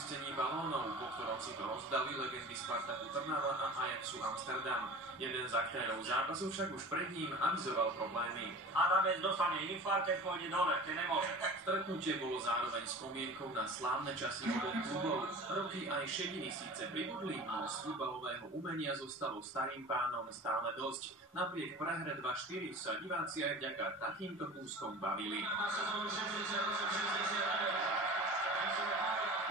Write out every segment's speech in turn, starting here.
spustení balónov, po ktorom si to rozdali legendy Spartaku Trnava a Ajaxu Amsterdam. Jeden z aktérov zápasu však už pred ním avizoval problémy. Adamec dostane infarkt, keď pôjde dole, keď nemôže. Stretnutie bolo zároveň spomienkou na slávne časy obou klubov. Roky aj šediny síce pribudli, no z futbalového umenia zostalo starým pánom stále dosť. Napriek prehre 2-4 sa diváci aj vďaka takýmto kúskom bavili.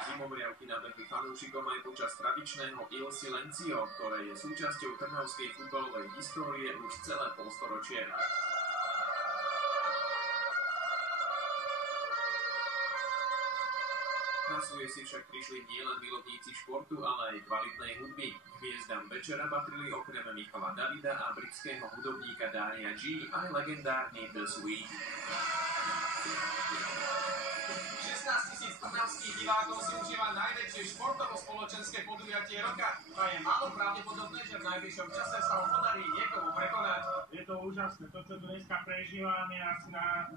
Zimomriavky nabehli fanúšikom aj počas tradičného Il Silenzio, ktoré je súčasťou trnavskej futbalovej histórie už celé polstoročie. Na svoje si však prišli nielen milovníci športu, ale aj kvalitnej hudby. Hviezdam večera patrili okrem Michala Davida a britského hudobníka Daria G aj legendárny The Sweet. 16 000 trnavských divákov si užíva najväčšie športovo-spoločenské podujatie roka a je málo pravdepodobné, že v najbližšom čase sa ho podarí niekomu prekonať. Je to úžasné, to, čo tu dneska prežívame, asi na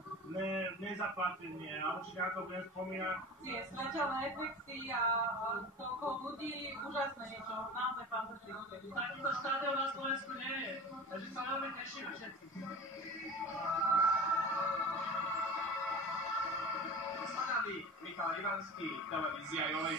nezaplatenie a určite ako budem spomínať. Tie svetelné efekty a toľko ľudí, úžasné niečo, naozaj fantastické. Takýto štádion na Slovensku nie je, takže sa veľmi tešíme všetci. S vami Michal Ivanský, televízia Joj.